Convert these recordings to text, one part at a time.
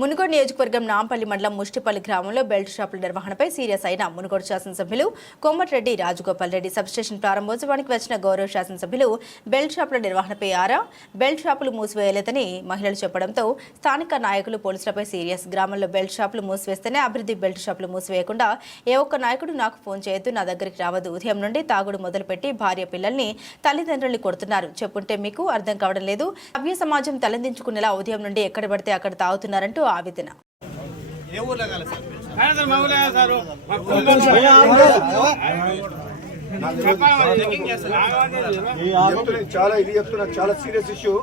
మునుగోడు నియోజకవర్గం నాంపల్లి మండలం ముష్టిపల్లి గ్రామంలో బెల్ట్ షాపుల నిర్వహణపై సీరియస్ అయిన మునుగోడు శాసనసభ్యులు కోమటిరెడ్డి రాజగోపాల్ రెడ్డి సబ్స్టేషన్ ప్రారంభోత్సవానికి వచ్చిన గౌరవ శాసనసభ్యులు బెల్ట్ షాపుల నిర్వహణపై బెల్ట్ షాపులు మూసివేయలేదని మహిళలు చెప్పడంతో స్థానిక నాయకులు పోలీసులపై సీరియస్. గ్రామంలో బెల్ట్ షాపులు మూసివేస్తేనే అభివృద్ధి, బెల్ట్ షాపులు మూసివేయకుండా ఏ ఒక్క నాయకుడు నాకు ఫోన్ చేయొద్దు, నా దగ్గరికి రావద్దు. ఉదయం నుండి తాగుడు మొదలుపెట్టి భార్య పిల్లల్ని తల్లిదండ్రుల్ని కొడుతున్నారు. చెప్పుంటే మీకు అర్థం కావడం లేదు. సభ్య సమాజం తలెందించుకునేలా ఉదయం నుండి ఎక్కడ పడితే అక్కడ తాగుతున్నారంటూ ఆవేదన. చాలా ఇది చెప్తున్నా, చాలా సీరియస్ ఇష్యూ.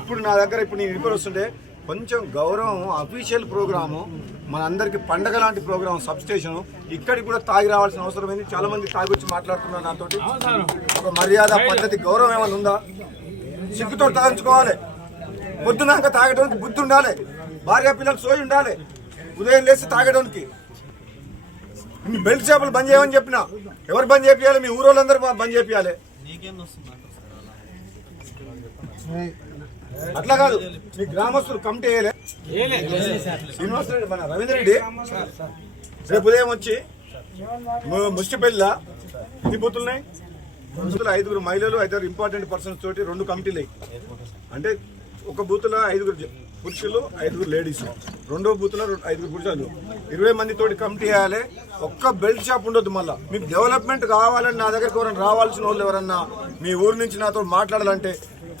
ఇప్పుడు నా దగ్గర నేను రిపేర్ వస్తుంటే కొంచెం గౌరవం, అఫీషియల్ ప్రోగ్రాము, మన అందరికి పండగ లాంటి ప్రోగ్రామ్, సబ్ స్టేషన్, ఇక్కడికి కూడా తాగి రావాల్సిన అవసరం ఏంది? చాలా మంది తాగి వచ్చి మాట్లాడుతున్నారు నాతో. ఒక మర్యాద, పద్ధతి, గౌరవం ఏమైనా ఉందా? సిగ్గుతో తాగించుకోవాలి. పొద్దునాక తాగడానికి బుద్ధి ఉండాలి. భార్య పిల్లలు సోయి ఉండాలి. ఉదయం లేసి తాగడానికి. బెల్ట్ షాపులు బంద్ చేయమని చెప్పినా ఎవరు బంద్ చేయాలి? మీ ఊరోళ్ళందరూ బంద్ చేయాలి. అట్లా కాదు, మీ గ్రామస్తులు కమిటీ వేయలే. శ్రీనివాస్ రెడ్డి, మన రవీంద్ర రెడ్డి రేపు ఉదయం వచ్చి ముష్టిపల్లిలో ఎన్ని బూతులున్నాయి? 5 మహిళలు, 5 ఇంపార్టెంట్ పర్సన్స్ తోటి 2 కమిటీలు. అంటే ఒక బూత్లో 5 పురుషులు, 5 లేడీస్, రెండో బూత్లో 5 పురుషులు, 20 మంది తోటి కమిటీ వేయాలి. ఒక్క బెల్ట్ షాప్ ఉండొద్దు. మళ్ళీ మీకు డెవలప్మెంట్ కావాలని నా దగ్గరికి ఎవరైనా రావాల్సిన వాళ్ళు ఎవరన్నా మీ ఊరు నుంచి నాతో మాట్లాడాలంటే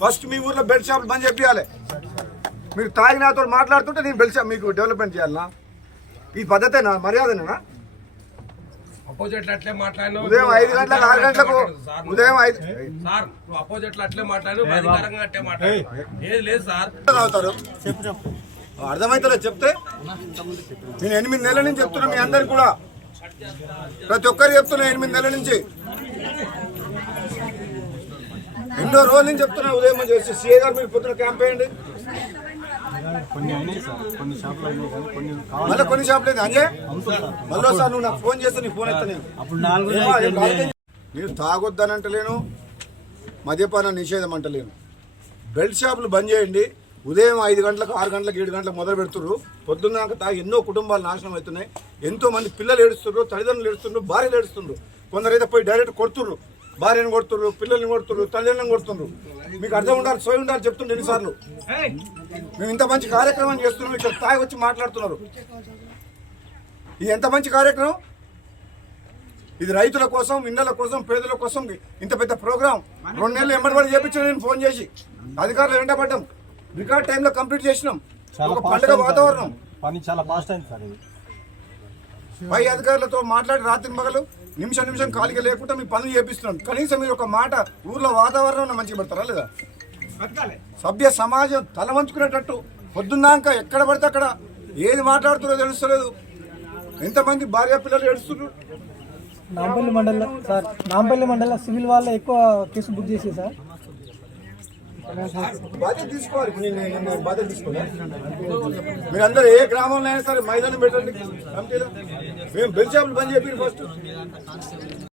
ఫస్ట్ మీ ఊర్లో బెల్ట్ షాప్ బంద్ చెప్పాలి. మీరు తాగి నాతో మాట్లాడుతుంటే నేను బెల్ట్ షాప్ మీకు డెవలప్మెంట్ చేయాలనా? ఈ పద్ధతేనా? మర్యాదనేనా? ఉదయం 5 గంటలకు 6 గంటలకు ఉదయం 5 అవుతారు. అర్థమైతే చెప్తే నేను 8 నెలల నుంచి చెప్తున్నా. మీ అందరికి కూడా ప్రతి ఒక్కరు చెప్తున్నా. 8 నెలల నుంచి ఎన్నో రోజుల నుంచి చెప్తున్నా. ఉదయం చేసి సీఏ గారు మీరు పొద్దున క్యాంప్ వేయండి. మళ్ళీ కొన్ని షాపులు అయితే అంజే మళ్ళీ సార్ నువ్వు నాకు ఫోన్ చేస్తే నీ ఫోన్ ఎత్తా. నేను తాగొద్దని అంటలేను, మద్యపాన నిషేధం అంటలేను. బెల్ట్ షాపులు బంద్ చేయండి. ఉదయం 5 గంటలకు, 6 గంటలకు, 7 గంటలకు మొదలు పెడుతున్నారు. పొద్దున్నాక తాగి ఎన్నో కుటుంబాలు నాశనం అవుతున్నాయి. ఎంతో మంది పిల్లలు ఏడుస్తున్నారు, తల్లిదండ్రులు ఏడుస్తున్నారు, భార్యలు ఏడుస్తున్నారు. కొందరైతే పోయి డైరెక్ట్ కొడుతున్నారు. భార్యను కొడుతున్నారు, పిల్లల్ని కొడుతున్నారు, తల్లిదండ్రులను కొడుతున్నారు. మీకు అర్థం ఉండాలి, సోయి ఉండాలి. చెప్తుండే ఎన్నిసార్లు మేము ఇంత మంచి కార్యక్రమం చేస్తున్నాం, ఇక్కడ తాగి వచ్చి మాట్లాడుతున్నారు. ఇది ఎంత మంచి కార్యక్రమం! ఇది రైతుల కోసం, ఇళ్ళల కోసం, పేదల కోసం ఇంత పెద్ద ప్రోగ్రాం 2 నెలలు ఎంబడి చేపించాను. నేను ఫోన్ చేసి అధికారులు వెంటబడ్డాం. రికార్డ్ టైంలో కంప్లీట్ చేసినాం. ఒక పండుగ వాతావరణం. పని చాలా ఫాస్ట్ అయింది సార్. పై అధికారులతో మాట్లాడి రాత్రి మగలు నిమిషం ఖాళీగా లేకుండా మీ పనులు చేపిస్తున్నాం. కనీసం మీరు ఒక మాట ఊర్లో వాతావరణం మంచిగా పెడతారా లేదా? సభ్య సమాజం తల వంచుకునేటట్టు పొద్దున్నాక ఎక్కడ పడితే అక్కడ ఏది మాట్లాడుతున్నారో తెలుస్తలేదు. ఎంతమంది భార్య పిల్లలు ఏడుస్తున్నారు. నాంపల్లి మండల సివిల్ వాళ్ళే ఎక్కువ కేసు బుక్ చేసి సార్ బాధ్యత తీసుకోవాలి. బాధ్యత తీసుకోవాలి. మీరందరూ ఏ గ్రామంలో అయినా సరే మైదానం పెట్టండి కమిటీలో. మేము బెల్ట్ షాపులు బంద్ చెప్పి ఫస్ట్